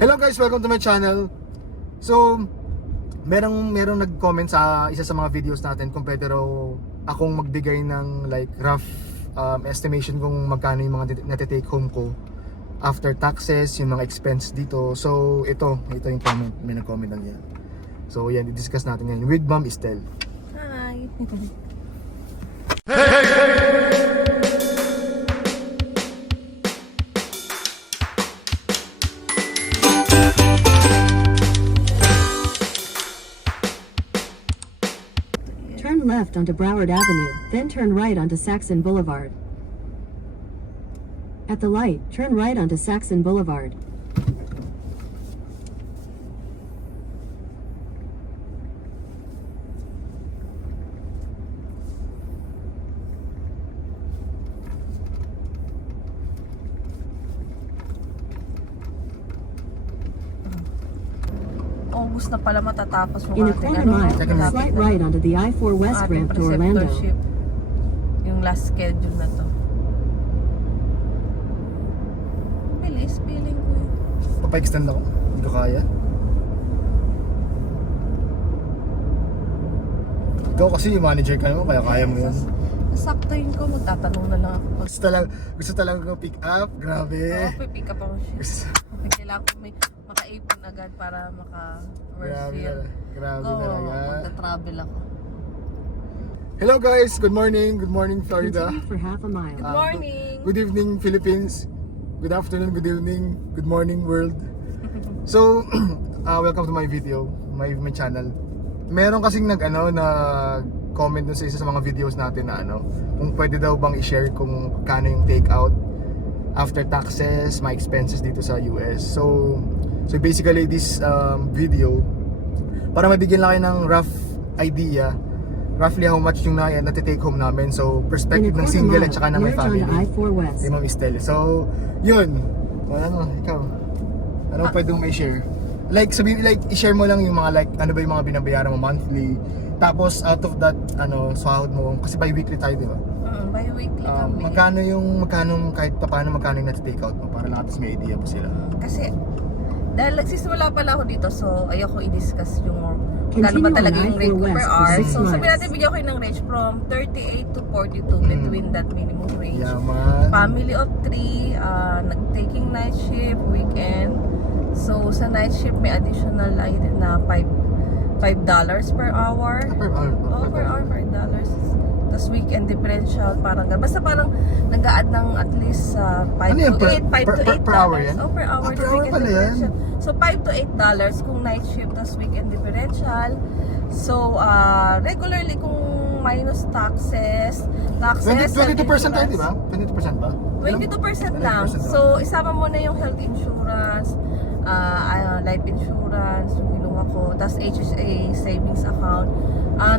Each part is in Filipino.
Hello guys, welcome to my channel. So, merong nag-comment sa isa sa mga videos natin kung pwede raw akong magbigay ng like rough estimation kung magkano yung mga natitake home ko after taxes, yung mga expense dito. So, ito yung comment, may nag-comment lang yan. So, yan, i-discuss natin yan with Ma'am Estel. Hi! Turn left onto Broward Avenue, then turn right onto Saxon Boulevard. At the light, turn right onto Saxon Boulevard. August na pala matatapos yung In a ating quarter mile, Second left. slight right onto the I-4 West ating ramp to Orlando. preceptorship. Yung last schedule na to. Bilis, feeling ko yun. Papa-extend ako, hindi ko kaya. Ikaw kasi yung manager ka naman, kaya kaya mo yan. Saktoyin ko, magtatanong na lang ako. Gusto talaga pick up, grabe. Pipick up ako siya. Gusto, Kailangan ko may maka-ipon agad para grabe maka-refill. grabe Oo, talaga. magta-travel ako. Hello guys, good morning Florida. Continue for half a mile. Good morning! Good evening Philippines. Good afternoon, good evening, good morning world. So, welcome to my video, my channel. Meron kasing comment dun sa isa sa mga videos natin na kung pwede daw bang i-share kung kano yung take out after taxes, my expenses dito sa US. So basically this video para mabigyan lang kayo ng rough idea roughly how much yung natitake home namin. So perspective In a ng quarter single mile, at saka ng may merge family. onto I-4 West. Kay Ma'am Estel. So yun. Ikaw? Ano pwede mong i-share? Like sabihin, like i-share mo lang yung mga like ano ba yung mga binabayaran mo monthly. Tapos out of that sahod mo kasi bi-weekly tayo, di ba? Bi-weekly kami. Magkano kahit paano magkano yung natitake out mo para lang at least may idea po sila. Kasi dahil nagsisimula pala ako dito, so ayoko i-discuss yung Continue gano'n ba talaga on yung rate ko I-4 per West for hour. 6 So sabi miles. natin bigyan ko kayo ng range from 38 to 42 between that minimum range. Yaman. Family of 3, nag-taking night shift, weekend. So sa night shift may additional na $5 per hour. Per hour. Per hour, $5. Tapos weekend differential, parang gano'n. Basta parang nag-a-add ng at least 5 Ano yan, to 8, 5 to 8 per hour yan? Per hour. Per the hour weekend pala yan? differential. So 5 to $8 kung night shift, tapos weekend differential. So regularly kung minus taxes 22% tayo, di ba? 22% ba? 22% lang. 22% So, isama mo na yung health insurance, life insurance, yung kinuha ko, tapos HSA savings account.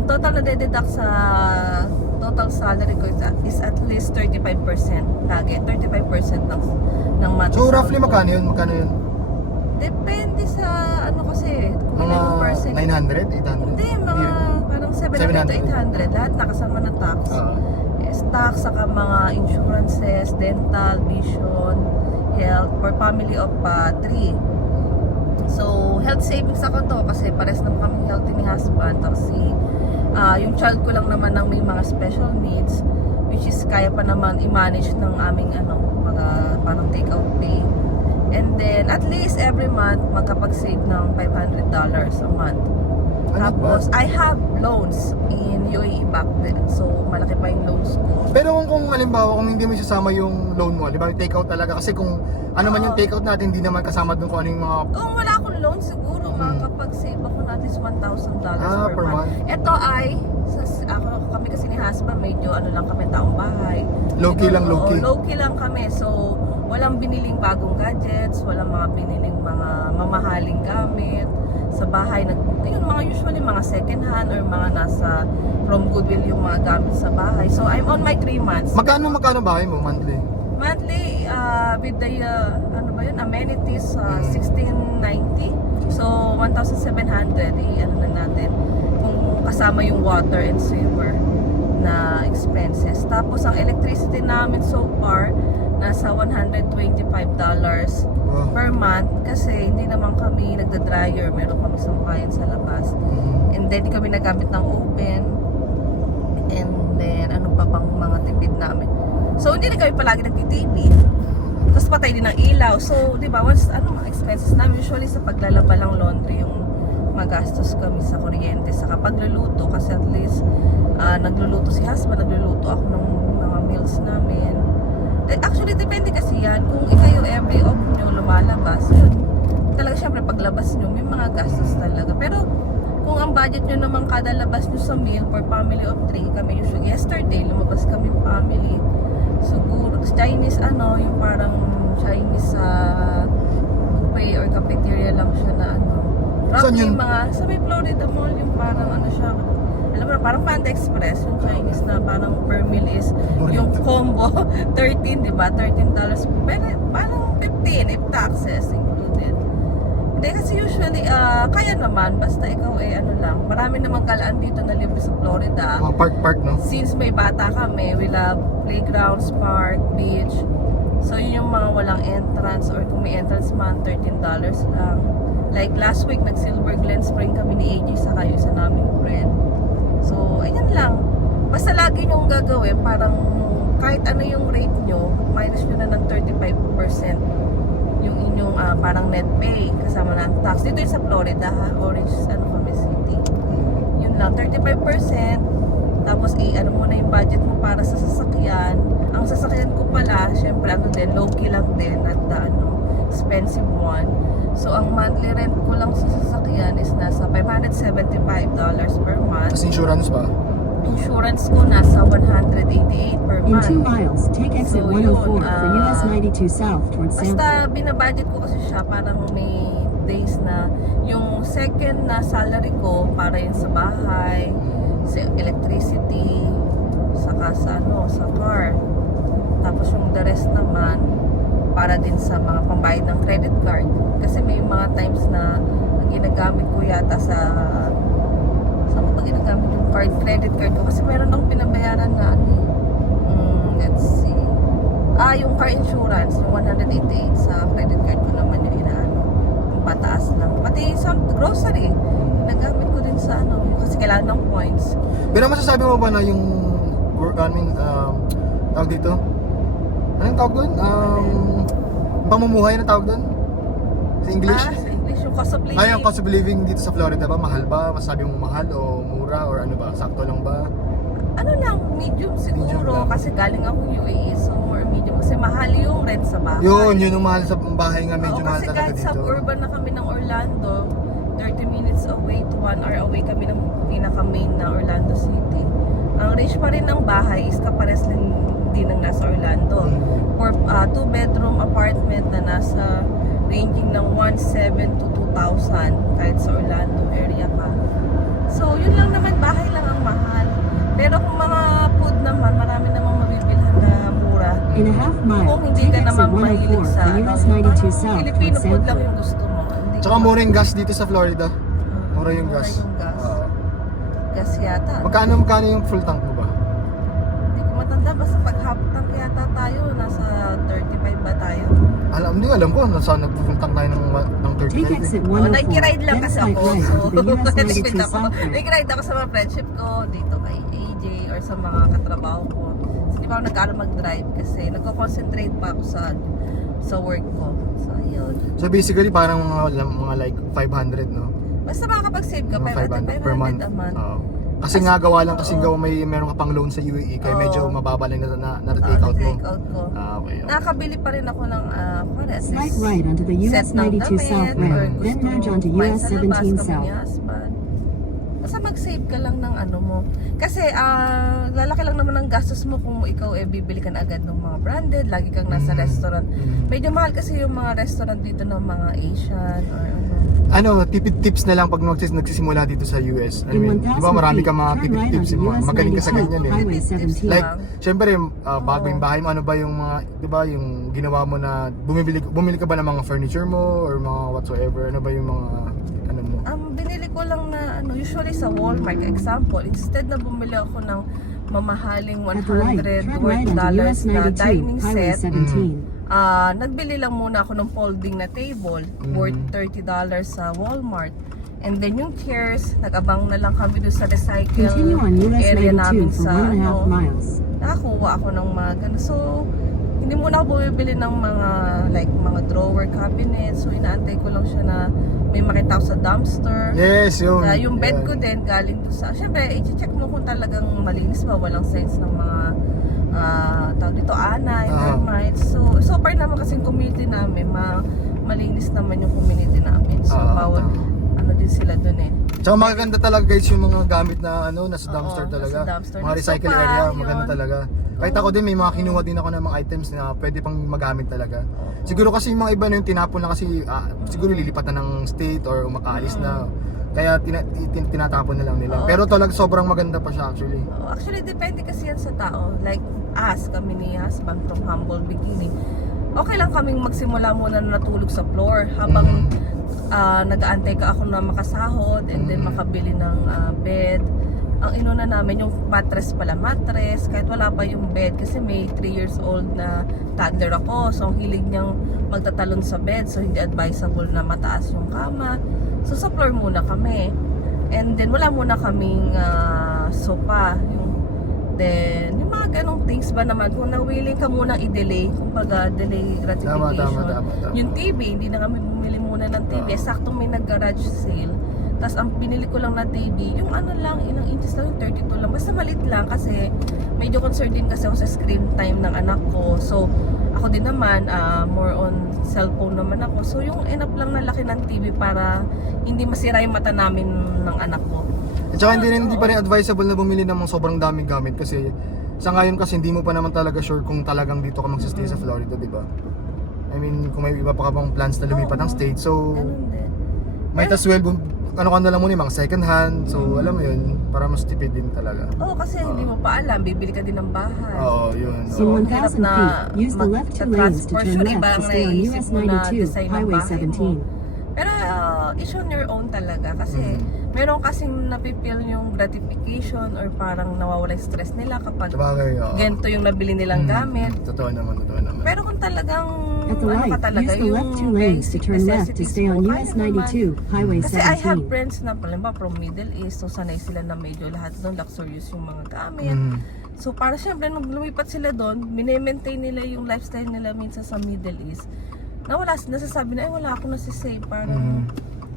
Total na deduct sa total salary ko is at least 35% lagi. 35% ng monthly So roughly sahod ko. magkano yun? Magkano yun? Depende sa kasi, kung Mga ilang percent. 900? 800? Hindi, mga parang 700 to 800. Lahat nakasama ng tax. Tax, saka mga insurances, dental, vision, health, for family of 3. So, health savings ako to kasi pares naman kami healthy ni husband. Tapos yung child ko lang naman ang may mga special needs, which is kaya pa naman i-manage ng aming mga parang take out pay. And then, at least every month, magkapag-save ng $500 a month. Tapos, I have loans in UAE back then. So, malaki pa yung loans ko. Pero kung halimbawa, kung hindi mo isasama yung loan mo, di ba, take out talaga. Kasi kung ano man yung take out natin, hindi naman kasama dun kung ano yung mga... Kung wala akong loan, siguro makakapag-save ako ng at least $1,000 per month. Ito ay, kami kasi ni husband, medyo lang kami taong bahay. Low-key lang, Oo, low-key. low-key lang kami. So, walang biniling bagong gadgets, walang mga biniling mga mamahaling gamit. Sa bahay, yun, mga usually mga second hand or mga nasa from Goodwill yung mga gamit sa bahay. So, I'm on my 3 months. Magkano bahay mo monthly? Monthly, with the, amenities, 1690. So, 1,700, na natin. Kung kasama yung water and sewer na expenses. Tapos, ang electricity namin so far, nasa $125 per month kasi hindi naman magda-dryer, meron kami sampayan sa labas. And then, di kami nagamit ng oven. And then, ano pa bang mga tipid namin. So, hindi na kami palagi nagtitv. Tapos patay din ang ilaw. So, di ba, once, mga expenses namin, usually sa paglalaba lang laundry, yung magastos kami sa kuryente, sa pagluluto. Kasi at least, nagluluto si husband, nagluluto ako ng mga meals namin. Actually, depende kasi yan. Kung kayo every off nyo lumalabas, yun. Talaga syempre paglabas nyo, may mga gastos talaga. Pero kung ang budget nyo naman kada labas nyo sa meal for family of 3, kami usually yesterday, lumabas kami family. Siguro, Chinese yung parang Chinese buffet or cafeteria lang siya na Saan roughly yun? sa may Florida Mall, yung parang siya, alam mo na, parang Panda Express, yung Chinese na parang per meal is yung combo, 13, di ba? $13. Pero parang 15 if taxes included. Hindi kasi usually, kaya naman, basta ikaw lang, marami namang kalaan dito na libre sa Florida. Mga park, no? Since may bata kami, we love playgrounds, park, beach. So yun yung mga walang entrance or kung may entrance man, $13 lang. Like last week, nag-Silver Glen Spring kami ni AJ sa kayo sa naming friend. So, ayan lang. Basta lagi nyong gagawin, parang kahit ano yung rate nyo, minus nyo na ng 35% yung inyong parang net pay kasama na ang tax. Dito yung sa Florida, Orange, kami city. Yun lang, 35%. Tapos, muna yung budget mo para sa sasakyan. Ang sasakyan ko pala, syempre, low-key lang din at expensive one. So, ang monthly rent ko lang sa sasakyan is nasa $575 per month. Tapos insurance ba? Insurance ko nasa $188 per In month. 2 miles, take exit So, 104 yun, for US 92 South towards Sanford. Basta binabudget ko kasi siya, parang may days na yung second na salary ko para yun sa bahay, sa electricity, saka sa car. Tapos yung the rest naman, para din sa mga pambayad ng credit card. Kasi may mga times na ang ginagamit ko yata saan ko ba ginagamit yung credit card ko? Kasi meron akong pinabayaran na let's see. Yung car insurance, yung 188 sa credit card ko naman yung yung pataas lang. Pati sa grocery, ginagamit ko din sa kasi kailangan ng points. Pero masasabi mo ba na yung tawag dito? Anong tawag doon? Pamumuhay na tawag doon? Sa English? Sa English, yung cost of living. Yung cost of living dito sa Florida ba? Mahal ba? Masasabi mong mahal o mura or ano ba? Sakto lang ba? Medium siguro. Medium lang. Kasi galing ako UAE, so more medium. Kasi mahal yung rent sa bahay. Yun yung mahal sa bahay nga. Medyo Oo, mahal kasi talaga kahit dito. suburban na kami ng Orlando, 30 minutes away to 1 hour away kami ng pinaka-main na Orlando City. Ang range pa rin ng bahay is kapares lang din ng nasa Orlando. For 2-bedroom apartment na nasa ranging ng 1,700 to 2,000 kahit sa Orlando area ka. So, yun lang naman, bahay lang ang mahal. Pero kung mga food naman, marami namang mabibilhan na mura. In a half mile, Kung hindi take ka exit naman mahilig 104 sa for US 92 South Filipino towards food lang Sanford. yung gusto mo. Hindi Tsaka ka- mura yung gas dito sa Florida. Mura yung gas. Mura yung gas. Oo. Gas yata. Magkano yung full tank mo ba? Hindi ko matanda, basta pag half tank yata tayo, nasa 35 ba tayo? Hindi alam ko. Nasa nag-full tank tayo ng Take 35. exit Oh, 104, nag-ride lang then kasi slight ako. right So, onto the US 92 nag-ride ako. South Road. Nag-ride ako sa mga friendship ko dito kay AJ or sa mga katrabaho ko. So, hindi pa ako nag-aaral mag-drive kasi nagko-concentrate pa ako sa work ko. So, ayun. So basically parang mga like 500, no? Basta makakapag-save ka, Mga 500 per month. a month. Oo. Kasi nga gawa lang kasi gawa meron ka pang loan sa UAE kaya Oo. medyo mababa lang na take out mo. Take out ko. Okay. Nakakabili pa rin ako ng at Slight least right onto the US set ng 92 South damit, or Road, then gusto merge mo onto kumain US sa labas, 17 kami South. ni husband. Basta mag-save ka lang ng mo. Kasi lalaki lang naman ang gastos mo kung ikaw bibili ka na agad ng mga branded, lagi kang nasa restaurant. Medyo mahal kasi yung mga restaurant dito ng mga Asian or Tipid tips na lang pag nagsisimula dito sa US. I In mean, 1,000 di ba marami kang mga feet, tipid turn right tips onto mo. US Magaling ka sa 92 ganyan eh. Highway 17. Like, syempre, bago yung bahay mo, ano ba yung mga, di ba, yung ginawa mo na, bumili ka ba ng mga furniture mo or mga whatsoever? Ano ba yung mga, mo? binili ko lang na usually sa Walmart, example, instead na bumili ako ng mamahaling At the light, $100 turn right onto US na 92 dining Highway set, 17. Nagbili lang muna ako ng folding na table worth $30 sa Walmart. And then yung chairs, nag-abang na lang kami doon sa recycle Continue on US area 92 namin for sa 1.5 miles. nakakuha ako ng mga ganun. So, hindi muna ako bumibili ng mga mga drawer cabinet. So, inaantay ko lang siya na may makita ako sa dumpster. Yes, yun. Kaya yung bed Yan. ko din galing doon sa, syempre, i-check mo kung talagang malinis ba, walang signs ng mga tawag dito, anay, termites. So far naman kasing community namin, malinis naman yung community namin. So, bawal, ano din sila doon eh. Tsaka maganda talaga guys yung mga gamit na nasa dumpster Oo, talaga. nasa dumpster. Mga Yung recycle sopa, area, yun. maganda talaga. Kahit ako din may mga kinuha din ako ng mga items na pwede pang magamit talaga. Siguro kasi yung mga iba na yung tinapon na kasi siguro lilipatan ng state or makaalis na. Kaya tinatapon na lang nila. Oo. Pero talaga sobrang maganda pa siya actually. Actually, depende kasi yan sa tao. Like us, kami ni husband from humble beginning. Okay lang kaming magsimula muna na natulog sa floor habang nag-aantay ka ako na makasahod and then makabili ng bed. Ang inuna namin yung mattress, kahit wala pa yung bed kasi may 3 years old na toddler ako, so ang hilig niyang magtatalon sa bed, so hindi advisable na mataas yung kama. So sa floor muna kami, and then wala muna kaming sofa. Then yung mga ganong things ba naman, kung na-willing ka muna i-delay, kumbaga delay gratification. Tama. Yung TV, hindi na kami bumili muna ng TV, sakto may nag-garage sale. Tapos ang binili ko lang na TV, yung ano lang, ilang inches lang, yung 32 lang. Basta malit lang kasi medyo concerned din kasi ako sa screen time ng anak ko. So, ako din naman, more on cellphone naman ako. So, yung enough lang na laki ng TV para hindi masira yung mata namin ng anak ko. At saka hindi pa rin advisable na bumili ng mga sobrang daming gamit kasi sa ngayon kasi hindi mo pa naman talaga sure kung talagang dito ka magsistay sa Florida, di ba? I mean, kung may iba pa ka bang plans na lumipat ng state, so Ganun din. might as well ano ka na lang muna yung mga second hand, so alam mo yun, para mas tipid din talaga. Oo, kasi hindi mo pa alam, bibili ka din ng bahay. Oo, yun. In Oo. 1,000 feet, use the left 2 lanes to turn left to stay on US 92, Highway 17. Pero it's on your own talaga kasi meron kasing napipil yung gratification or parang nawawala yung stress nila kapag Sabagay, oo. ganito yung nabili nilang gamit. Totoo naman. Pero kung talagang At the ano ka light, talaga, use the left 2 lanes to basic turn left to necessities stay on mo, US kaya naman. 92, Highway Kasi I have 17. friends na palimba from Middle East, so sanay sila na medyo lahat doon luxurious yung mga gamit. So para syempre nung lumipat sila doon, mine-maintain nila yung lifestyle nila minsan sa Middle East. Nasasabi na, wala ako nasisave, parang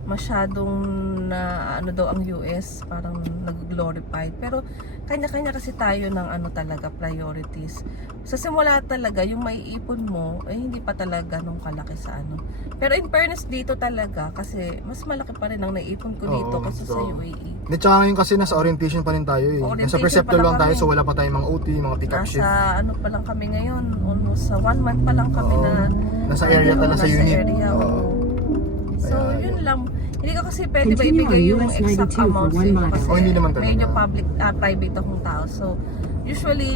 masyadong na ano daw ang US, parang nag-glorified. Pero kanya-kanya kasi tayo ng ano talaga, priorities. Sa simula talaga, yung maiipon mo, hindi pa talaga nung kalaki sa ano. Pero in fairness dito talaga, kasi mas malaki pa rin ang naiipon ko dito kasi sa UAE. At saka ngayon kasi nasa orientation pa rin tayo eh. Nasa Orientation preceptor pa lang lang tayo, kami. so wala pa tayong mga OT, mga pick-up shift. Nasa ano pa lang kami ngayon, almost sa 1 month pa lang kami na Nasa area talaga, sa unit. Area, Oo. So, Kaya, yun lang. Hindi ka kasi pwede ba Continue ibigay on yung US exact 92 amount for sa 1 iyo mile. kasi Oh, hindi naman talaga. medyo private akong tao. So, usually,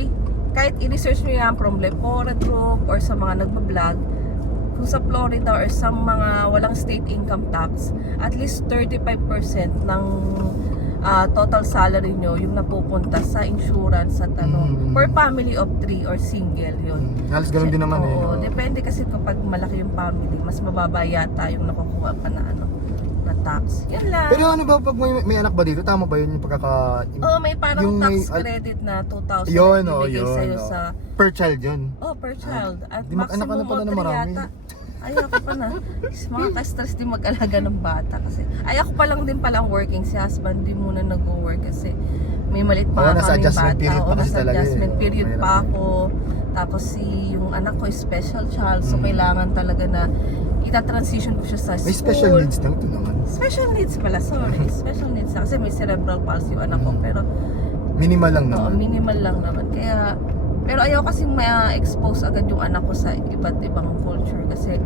kahit i-research nyo yan from Lepora Group or sa mga nagbablog, kung sa Florida or sa mga walang state income tax, at least 35% ng total salary nyo yung napupunta sa insurance at ano, for family of 3 or single yun. Halos ganun din naman eh. Oo, depende kasi kapag malaki yung family, mas mababa yata yung nakukuha pa na ano, na tax. Yan lang. Pero ano ba, pag may anak ba dito, tama ba yun yung pagkaka... May parang yung tax may- credit na 2,000 Yun, ibigay yun. sa'yo sa Per child yun. per child. At Di mag-anak ka na maximum pala mo ng 3 marami. yata. Ayoko pa na. Mga ka-stress din mag-alaga ng bata kasi ako pa lang din palang working, si husband din muna nag-work kasi may maliit pa nasa kaming adjustment bata. period pa kasi nasa talaga eh. adjustment period Mahirap. pa ako. Tapos yung anak ko is special child, so kailangan talaga na ita-transition ko siya sa school. May special needs na ito naman. Special needs pala, sorry. Special needs na kasi may cerebral palsy yung anak ko, pero Minimal lang oo, naman. minimal lang naman. Kaya, pero ayaw kasing ma-expose agad yung anak ko sa iba't ibang culture kasi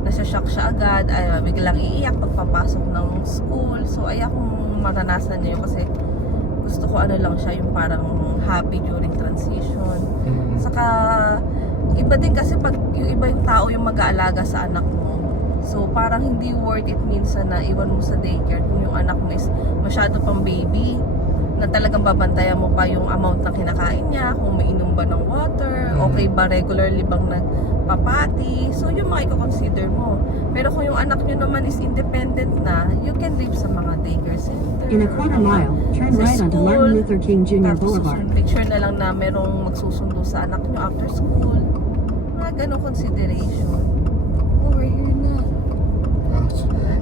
nasa-shock siya agad, biglang iiyak pagpapasok ng school. So, ayaw kong maranasan niya yun kasi gusto ko ano lang siya, yung parang happy during transition. Saka, iba din kasi pag yung iba yung tao yung mag-aalaga sa anak mo. So, parang hindi worth it minsan na iwan mo sa daycare kung yung anak mo is masyado pang baby. na talagang babantayan mo pa yung amount ng kinakain niya, kung mainom ba ng water, okay ba regularly bang nagpapati. So yung mga i-consider mo. Pero kung yung anak nyo naman is independent na, you can live sa mga daycare center. In a quarter mile, turn Sa right onto school, Martin Luther King Jr. Tapos Boulevard. make sure na lang na merong magsusundo sa anak nyo after school. Mga ganong consideration. Oh, we're here na.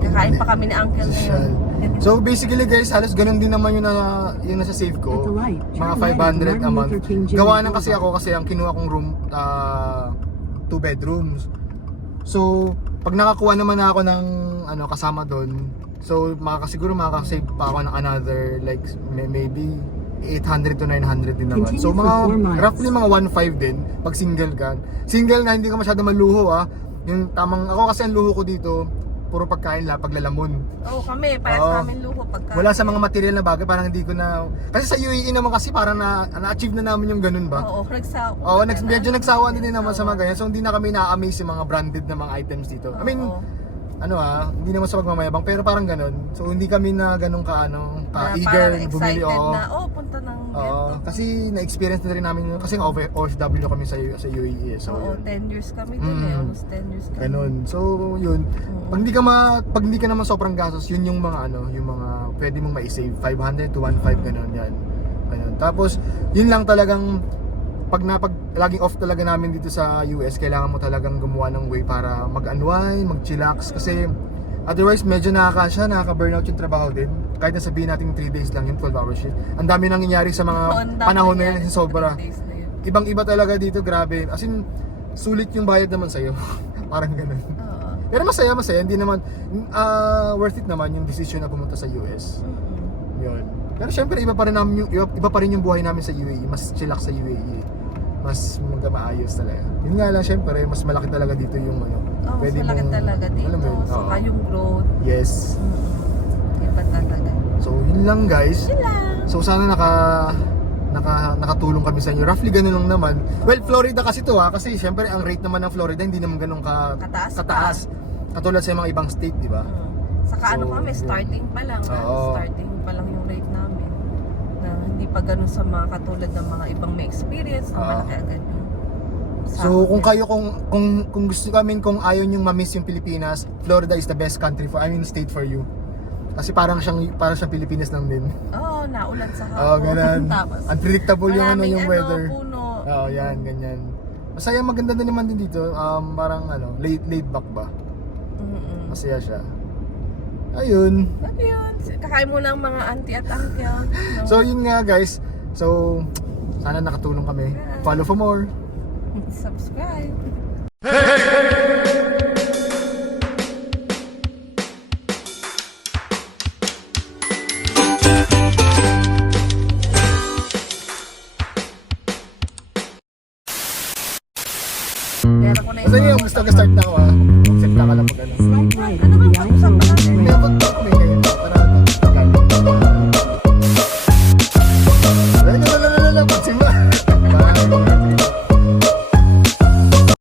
Kakain pa kami ni Uncle ngayon. So basically guys, halos ganun din naman yung nasa save At ko. the light, Mga turn right onto 500 a Martin month. Luther King Jr. Gawa lang kasi Boulevard. ako kasi ang kinuha kong room 2 bedrooms. So pag nakakuha naman ako ng kasama doon, so siguro makakasave pa ako ng another like maybe 800 to 900 din naman. So Continue for mga 4 miles. roughly mga 1.5 din pag single ka. Single na hindi ka masyado maluho Yung tamang ako kasi ang luho ko dito puro pagkain lang, paglalamon. Oo, kami, para Oo. sa amin luho pagka. Wala sa mga material na bagay, parang hindi ko na... Kasi sa UAE naman kasi parang na-achieve na namin yung ganun ba? Oo, nagsawa. Oo, medyo nagsawa din naman sa mga ganyan. So hindi na kami na-amaze yung mga branded na mga items dito. I mean, Oo. hindi naman sa pagmamayabang, pero parang ganun. So hindi kami na ganun Na eager parang bumili. excited Oo. na, punta ng Oo, ganito. kasi na-experience na rin namin yun. Kasi OFW kami sa UAE. So, Oo, yun. 10 years kami dun eh. Mm. Almost 10 years kami. Ganun. So, yun. Pag hindi ka naman sobrang gastos, yun yung mga yung mga pwede mong ma-save 500 to 1.5 ganun yan. Ganun. Tapos, yun lang talagang pag laging off talaga namin dito sa US, kailangan mo talagang gumawa ng way para mag-unwind, mag-chillax kasi otherwise medyo nakaka-burnout yung trabaho din. Kahit na sabihin natin 3 days lang yung 12-hour shift. Ang dami nangyayari sa mga Oo, ang dami panahon na nangyari yun, sa sobra. 3 days na yun. Ibang-iba talaga dito, grabe. As in, sulit yung bayad naman sa'yo. Parang ganun. Oo. Pero masaya. Hindi naman, worth it naman yung decision na pumunta sa US. Mm-mm. Yun. Pero syempre, iba pa rin yung buhay namin sa UAE. Mas chillax sa UAE. Mas maayos talaga. Yun nga lang, syempre, mas malaki talaga dito yung Oh, mas malaki talaga dito. alam mo yun? Saka yung growth. Yes. Iba talaga. So, yun lang guys. Yun lang. So, sana nakatulong kami sa inyo. Roughly ganun lang naman. Well, Florida kasi to kasi syempre ang rate naman ng Florida hindi naman ganun kataas. Katulad sa mga ibang state, di ba? Saka So, kami, starting pa lang. Oo. Starting pa lang yung rate namin. Na hindi pa ganun sa mga katulad ng mga ibang may experience na Oo. malaki agad yung So kung sahod. kayo kung gusto kung ayaw niyo ma-miss yung Pilipinas, Florida is the best country state for you. Kasi parang siyang Pilipinas lang din. Oo, naulan sa hapon. Oo, ganun. Tapos, Unpredictable yung maraming yung weather. puno. Oo, yan, ganyan. Masaya, maganda din naman din dito. Parang laid back ba? Mm-mm. Masaya siya. Ayun. Ano yun? Kakain mo ng mga auntie at uncle. No? So yun nga guys. So sana nakatulong kami. Follow for more. Subscribe. Meron ko na Basta yun, gusto ka start na ako Accept na ka lang mag Slight right